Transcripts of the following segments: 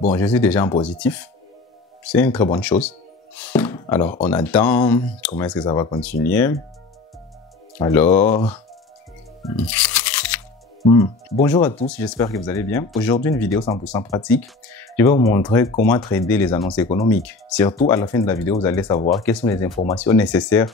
Bon, je suis déjà en positif. C'est une très bonne chose. Alors, on attend. Comment est-ce que ça va continuer? Alors... Bonjour à tous, j'espère que vous allez bien. Aujourd'hui, une vidéo 100% pratique. Je vais vous montrer comment trader les annonces économiques. Surtout, à la fin de la vidéo, vous allez savoir quelles sont les informations nécessaires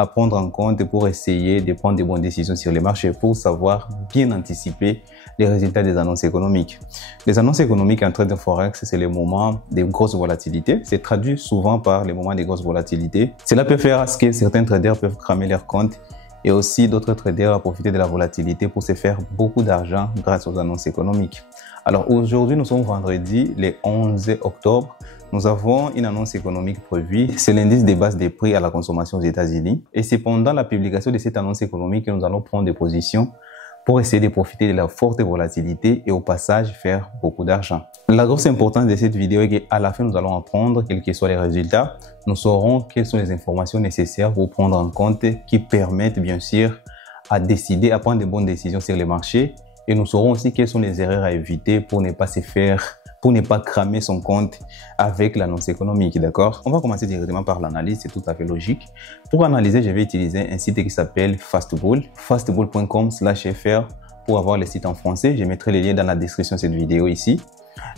à prendre en compte pour essayer de prendre des bonnes décisions sur les marchés, pour savoir bien anticiper les résultats des annonces économiques. Les annonces économiques en trading forex, c'est les moments de grosses volatilités. C'est traduit souvent par les moments de grosses volatilités. Cela peut faire à ce que certains traders peuvent cramer leurs comptes et aussi d'autres traders à profiter de la volatilité pour se faire beaucoup d'argent grâce aux annonces économiques. Alors aujourd'hui, nous sommes vendredi, le 11 octobre. Nous avons une annonce économique prévue. C'est l'indice des bases des prix à la consommation aux États-Unis. Et c'est pendant la publication de cette annonce économique que nous allons prendre des positions pour essayer de profiter de la forte volatilité et au passage faire beaucoup d'argent. La grosse importance de cette vidéo est qu'à la fin, nous allons apprendre, quels que soient les résultats, nous saurons quelles sont les informations nécessaires pour prendre en compte qui permettent bien sûr à décider, à prendre de bonnes décisions sur les marchés. Et nous saurons aussi quelles sont les erreurs à éviter pour ne pas cramer son compte avec l'annonce économique, d'accord? On va commencer directement par l'analyse, c'est tout à fait logique. Pour analyser, je vais utiliser un site qui s'appelle Fastbull, fastbull.com/fr pour avoir le site en français. Je mettrai les liens dans la description de cette vidéo ici.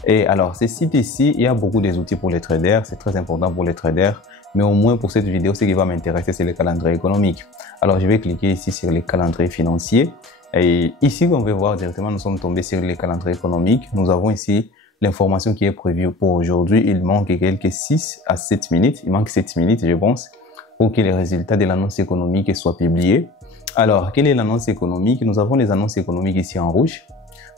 Et alors, ce site ici, il y a beaucoup d'outils pour les traders, c'est très important pour les traders. Mais au moins pour cette vidéo, ce qui va m'intéresser, c'est le calendrier économique. Alors, je vais cliquer ici sur les calendriers financiers. Et ici, on va voir directement, nous sommes tombés sur les calendriers économiques. Nous avons ici l'information qui est prévue pour aujourd'hui. Il manque quelques 6 à 7 minutes. Il manque 7 minutes, je pense, pour que les résultats de l'annonce économique soient publiés. Alors, quelle est l'annonce économique? Nous avons les annonces économiques ici en rouge.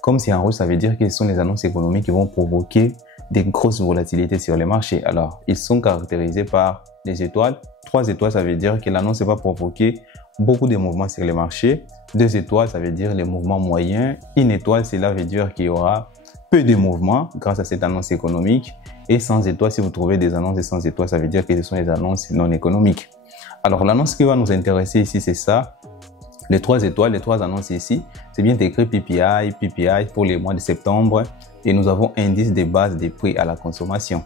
Comme c'est en rouge, ça veut dire que ce sont les annonces économiques qui vont provoquer des grosses volatilités sur les marchés. Alors, ils sont caractérisés par des étoiles. 3 étoiles, ça veut dire que l'annonce va provoquer beaucoup de mouvements sur les marchés. 2 étoiles, ça veut dire les mouvements moyens. 1 étoile, cela veut dire qu'il y aura peu de mouvements grâce à cette annonce économique. Et 100 étoiles, si vous trouvez des annonces de 100 étoiles, ça veut dire que ce sont des annonces non économiques. Alors, l'annonce qui va nous intéresser ici, c'est ça. Les 3 étoiles, les 3 annonces ici, c'est bien écrit PPI pour les mois de septembre. Et nous avons indice de base des prix à la consommation.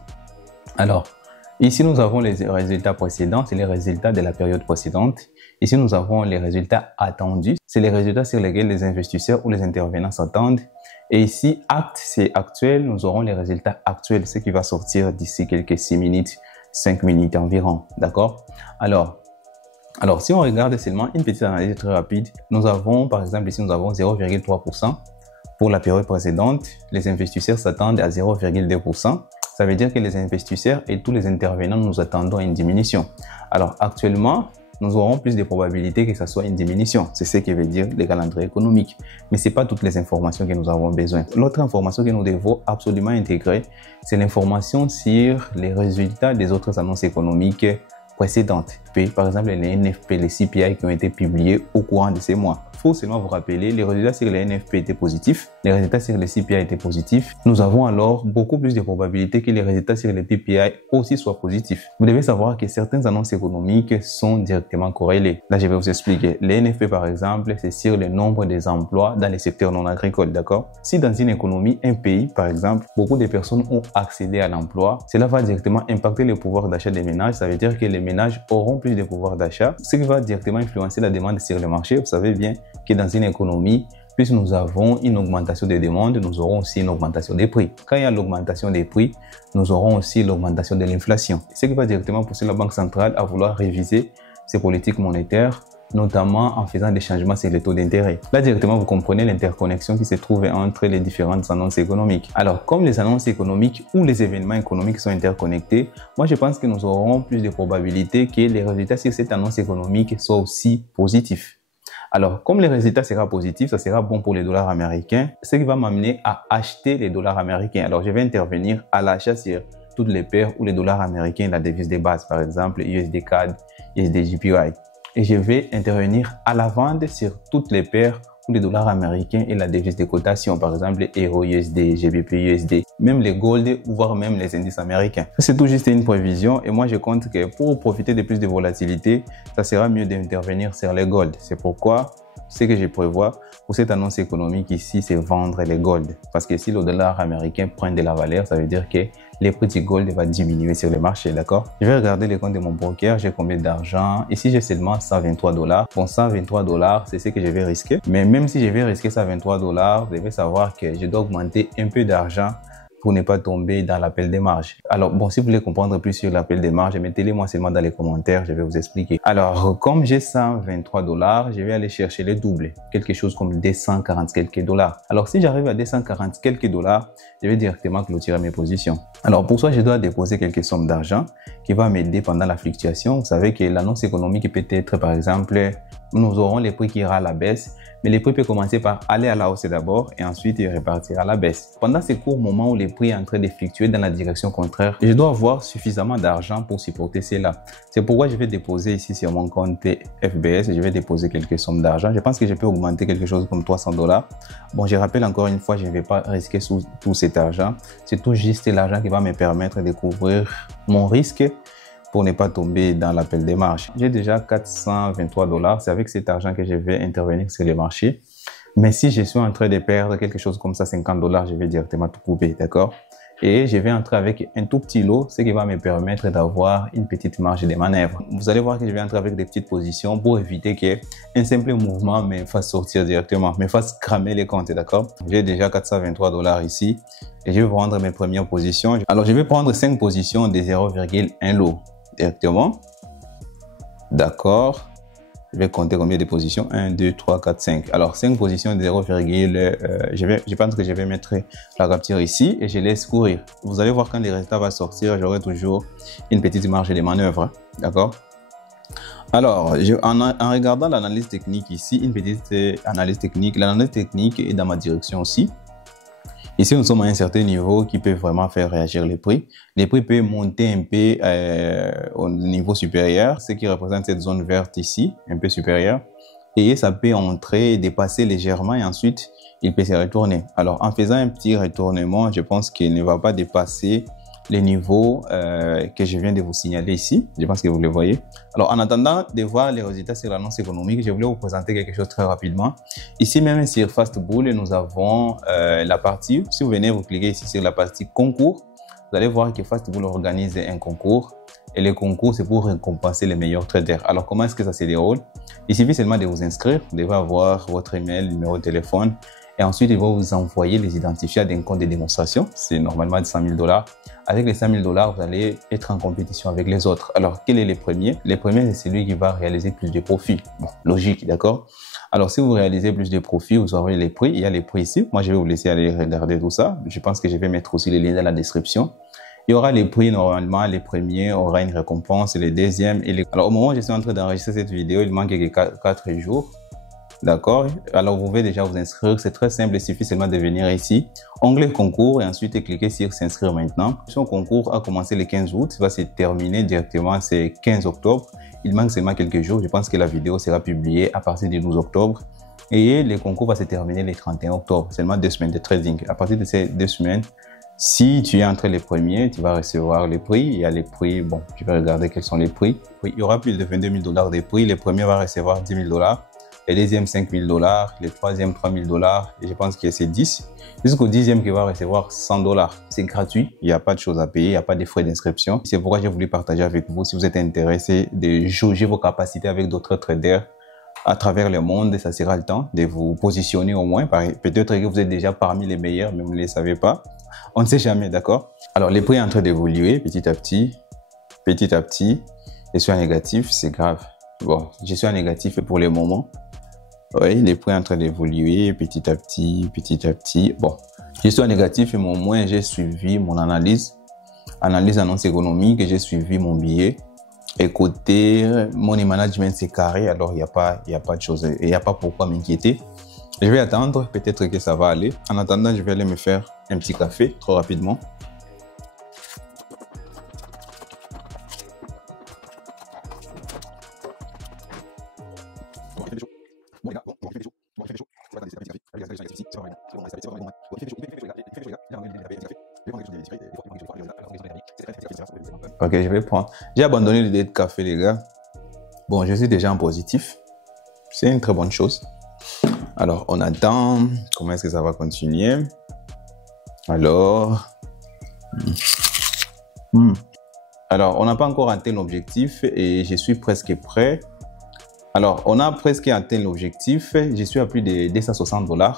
Alors, ici, nous avons les résultats précédents, c'est les résultats de la période précédente. Ici, nous avons les résultats attendus, c'est les résultats sur lesquels les investisseurs ou les intervenants s'attendent. Et ici, acte, c'est actuel, nous aurons les résultats actuels, ce qui va sortir d'ici quelques 6 minutes, 5 minutes environ, d'accord? Alors, si on regarde seulement une petite analyse très rapide, nous avons, par exemple, ici, nous avons 0,3%. Pour la période précédente, les investisseurs s'attendent à 0,2%. Ça veut dire que les investisseurs et tous les intervenants, nous attendons à une diminution. Alors, actuellement, nous aurons plus de probabilités que ce soit une diminution. C'est ce que veut dire le calendrier économique. Mais ce n'est pas toutes les informations que nous avons besoin. L'autre information que nous devons absolument intégrer, c'est l'information sur les résultats des autres annonces économiques précédentes. Par exemple, les NFP, les CPI qui ont été publiés au courant de ces mois. Il faut seulement vous rappeler, les résultats sur les NFP étaient positifs, les résultats sur les CPI étaient positifs. Nous avons alors beaucoup plus de probabilités que les résultats sur les PPI aussi soient positifs. Vous devez savoir que certaines annonces économiques sont directement corrélées. Là, je vais vous expliquer. Les NFP, par exemple, c'est sur le nombre des emplois dans les secteurs non agricoles, d'accord? Si dans une économie, un pays, par exemple, beaucoup de personnes ont accédé à l'emploi, cela va directement impacter le pouvoir d'achat des ménages. Ça veut dire que les ménages auront plus de pouvoir d'achat, ce qui va directement influencer la demande sur le marché. Vous savez bien que dans une économie, plus nous avons une augmentation des demandes, nous aurons aussi une augmentation des prix. Quand il y a l'augmentation des prix, nous aurons aussi l'augmentation de l'inflation. Ce qui va directement pousser la Banque centrale à vouloir réviser ses politiques monétaires, notamment en faisant des changements sur les taux d'intérêt. Là, directement, vous comprenez l'interconnexion qui se trouve entre les différentes annonces économiques. Alors, comme les annonces économiques ou les événements économiques sont interconnectés, moi, je pense que nous aurons plus de probabilités que les résultats sur cette annonce économique soient aussi positifs. Alors, comme les résultats seront positifs, ça sera bon pour les dollars américains, ce qui va m'amener à acheter les dollars américains. Alors, je vais intervenir à l'achat sur toutes les paires où les dollars américains, la devise de base, par exemple, USD CAD, USD JPY. Et je vais intervenir à la vente sur toutes les paires où les dollars américains et la devise de cotation, par exemple les Euro USD, GBP USD, même les Gold, voire même les indices américains. C'est tout juste une prévision et moi je compte que pour profiter de plus de volatilité, ça sera mieux d'intervenir sur les Gold. C'est pourquoi ce que je prévois, pour cette annonce économique ici, c'est vendre les gold. Parce que si le dollar américain prend de la valeur, ça veut dire que les prix du gold va diminuer sur le marché, d'accord? Je vais regarder les comptes de mon broker, j'ai combien d'argent. Ici, j'ai seulement 123 $. Bon, 123 $, c'est ce que je vais risquer. Mais même si je vais risquer 123 $, vous devez savoir que je dois augmenter un peu d'argent pour ne pas tomber dans l'appel des marges. Alors, bon, si vous voulez comprendre plus sur l'appel des marges, mettez-les moi seulement dans les commentaires, je vais vous expliquer. Alors, comme j'ai 123 $, je vais aller chercher les doubles, quelque chose comme 240 quelques $. Alors, si j'arrive à 240 quelques $, je vais directement clôturer mes positions. Alors, pour ça, je dois déposer quelques sommes d'argent qui va m'aider pendant la fluctuation. Vous savez que l'annonce économique peut être, par exemple, nous aurons les prix qui ira à la baisse, mais les prix peuvent commencer par aller à la hausse d'abord et ensuite repartir à la baisse. Pendant ces courts moments où les prix sont en train de fluctuer dans la direction contraire, je dois avoir suffisamment d'argent pour supporter cela. C'est pourquoi je vais déposer ici sur mon compte FBS, je vais déposer quelques sommes d'argent. Je pense que je peux augmenter quelque chose comme 300 $. Bon, je rappelle encore une fois, je ne vais pas risquer tout cet argent. C'est tout juste l'argent qui va me permettre de couvrir mon risque pour ne pas tomber dans l'appel des marges. J'ai déjà 423 $. C'est avec cet argent que je vais intervenir sur les marchés. Mais si je suis en train de perdre quelque chose comme ça, 50 $, je vais directement tout couper, d'accord? Et je vais entrer avec un tout petit lot, ce qui va me permettre d'avoir une petite marge de manœuvre. Vous allez voir que je vais entrer avec des petites positions pour éviter qu'un simple mouvement me fasse sortir directement, me fasse cramer les comptes, d'accord? J'ai déjà 423 $ ici et je vais prendre mes premières positions. Alors, je vais prendre 5 positions de 0,1 lot directement. D'accord. Je vais compter combien de positions. 1, 2, 3, 4, 5. Alors, 5 positions de 0, je pense que je vais mettre la capture ici et je laisse courir. Vous allez voir quand les résultats vont sortir, j'aurai toujours une petite marge de manœuvre. D'accord. Alors, en regardant l'analyse technique ici, une petite analyse technique. L'analyse technique est dans ma direction aussi. Ici, nous sommes à un certain niveau qui peut vraiment faire réagir les prix. Les prix peuvent monter un peu au niveau supérieur, ce qui représente cette zone verte ici, un peu supérieure. Et ça peut entrer, dépasser légèrement et ensuite, il peut se retourner. Alors, en faisant un petit retournement, je pense qu'il ne va pas dépasser les niveaux que je viens de vous signaler ici. Je pense que vous le voyez. Alors, en attendant de voir les résultats sur l'annonce économique, je voulais vous présenter quelque chose très rapidement. Ici, même sur Fastbull, nous avons la partie, si vous venez vous cliquez ici sur la partie concours, vous allez voir que Fastbull organise un concours. Et le concours, c'est pour récompenser les meilleurs traders. Alors, comment est-ce que ça se déroule? Il suffit seulement de vous inscrire. Vous devez avoir votre email, numéro de téléphone. Et ensuite, il va vous envoyer les identifiants d'un compte de démonstration. C'est normalement de 100 000 $. Avec les 100 000 $, vous allez être en compétition avec les autres. Alors, quel est le premier? Le premier, c'est celui qui va réaliser plus de profits. Bon, logique, d'accord? Alors, si vous réalisez plus de profits, vous aurez les prix. Il y a les prix ici. Moi, je vais vous laisser aller regarder tout ça. Je pense que je vais mettre aussi les liens dans la description. Il y aura les prix normalement, les premiers aura une récompense, les deuxièmes. Alors, au moment où je suis en train d'enregistrer cette vidéo, il manque que 4 jours. D'accord? Alors, vous pouvez déjà vous inscrire. C'est très simple. Il suffit seulement de venir ici, onglet concours et ensuite cliquer sur s'inscrire maintenant. Son concours a commencé le 15 août. Il va se terminer directement, c'est 15 octobre. Il manque seulement quelques jours. Je pense que la vidéo sera publiée à partir du 12 octobre. Et le concours va se terminer le 31 octobre. Seulement 2 semaines de trading. À partir de ces 2 semaines, si tu es entre les premiers, tu vas recevoir les prix. Il y a les prix, bon, je vais regarder quels sont les prix. Il y aura plus de 22 000 $ de prix. Le premier va recevoir 10 000 $. Le deuxième, 5 000 $. Le troisième, 3 000 $. Et je pense que c'est 10. Jusqu'au dixième qui va recevoir 100 $. C'est gratuit. Il n'y a pas de choses à payer. Il n'y a pas de frais d'inscription. C'est pourquoi j'ai voulu partager avec vous. Si vous êtes intéressé de jauger vos capacités avec d'autres traders à travers le monde, ça sera le temps de vous positionner au moins. Peut-être que vous êtes déjà parmi les meilleurs, mais vous ne le savez pas. On ne sait jamais, d'accord? Alors, les prix sont en train d'évoluer petit à petit. Petit à petit. Je suis en négatif, c'est grave. Bon, je suis en négatif pour le moment. Oui, les prix sont en train d'évoluer petit à petit, petit à petit. Bon, je suis en négatif, mais au moins, j'ai suivi mon analyse annonce économique, et j'ai suivi mon billet. Et côté money management, c'est carré, alors il n'y a pas de chose, il n'y a pas pourquoi m'inquiéter. Je vais attendre, peut-être que ça va aller. En attendant, je vais aller me faire un petit café, trop rapidement. Ok, je vais prendre. J'ai abandonné l'idée de café, les gars. Bon, je suis déjà en positif. C'est une très bonne chose. Alors, on attend. Comment est-ce que ça va continuer? Alors, Alors, on n'a pas encore atteint l'objectif et je suis presque prêt. Alors, on a presque atteint l'objectif. Je suis à plus de 260 $.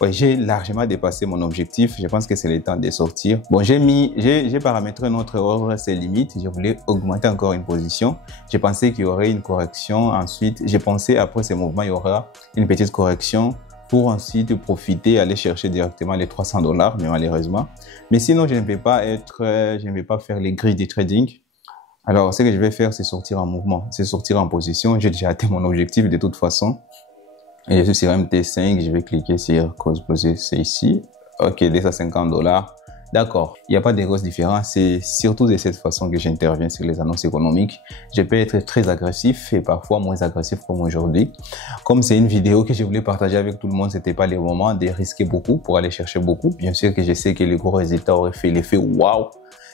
Ouais, j'ai largement dépassé mon objectif. Je pense que c'est le temps de sortir. Bon, j'ai paramétré notre ordre, ses limites. Je voulais augmenter encore une position. Je pensais qu'il y aurait une correction. Ensuite, j'ai pensé après ce mouvement, il y aura une petite correction pour ensuite profiter, aller chercher directement les 300 $, mais malheureusement. Mais sinon, je ne vais pas faire les grilles de trading. Alors, ce que je vais faire, c'est sortir en mouvement, c'est sortir en position. J'ai déjà atteint mon objectif de toute façon. Et je suis sur MT5, je vais cliquer sur cause posée, c'est ici. Ok, 250 $. D'accord, il n'y a pas de grosse différence. C'est surtout de cette façon que j'interviens sur les annonces économiques. Je peux être très agressif et parfois moins agressif comme aujourd'hui. Comme c'est une vidéo que je voulais partager avec tout le monde, c'était pas le moment de risquer beaucoup pour aller chercher beaucoup. Bien sûr que je sais que le gros résultat aurait fait l'effet waouh.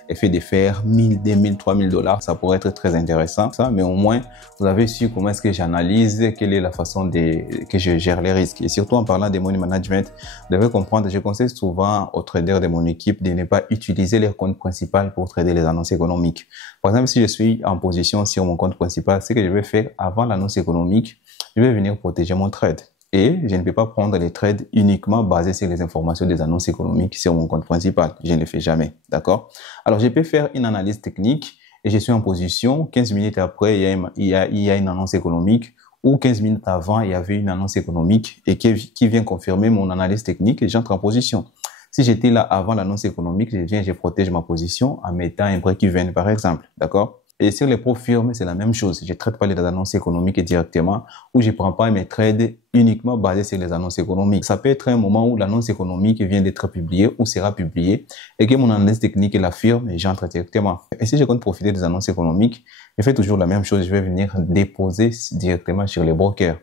Effet de faire 1000, 2000, 3000 $, ça pourrait être très intéressant, ça, mais au moins, vous avez su comment est-ce que j'analyse, quelle est la façon que je gère les risques. Et surtout en parlant de money management, vous devez comprendre, je conseille souvent aux traders de mon équipe de ne pas utiliser leur compte principal pour trader les annonces économiques. Par exemple, si je suis en position sur mon compte principal, ce que je vais faire avant l'annonce économique, je vais venir protéger mon trade. Et je ne peux pas prendre les trades uniquement basés sur les informations des annonces économiques sur mon compte principal. Je ne le fais jamais, d'accord? Alors, je peux faire une analyse technique et je suis en position. 15 minutes après, il y a une annonce économique, ou 15 minutes avant, il y avait une annonce économique et qui vient confirmer mon analyse technique et j'entre en position. Si j'étais là avant l'annonce économique, je protège ma position en mettant un break-even, par exemple, d'accord? Et sur les pros firmes, c'est la même chose. Je ne traite pas les annonces économiques directement ou je ne prends pas mes trades uniquement basés sur les annonces économiques. Ça peut être un moment où l'annonce économique vient d'être publiée ou sera publiée et que mon analyse technique l'affirme et j'entre directement. Et si je compte profiter des annonces économiques, je fais toujours la même chose. Je vais venir déposer directement sur les brokers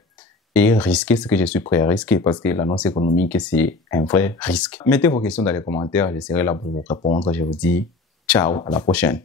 et risquer ce que je suis prêt à risquer parce que l'annonce économique, c'est un vrai risque. Mettez vos questions dans les commentaires. Je serai là pour vous répondre. Je vous dis ciao, à la prochaine.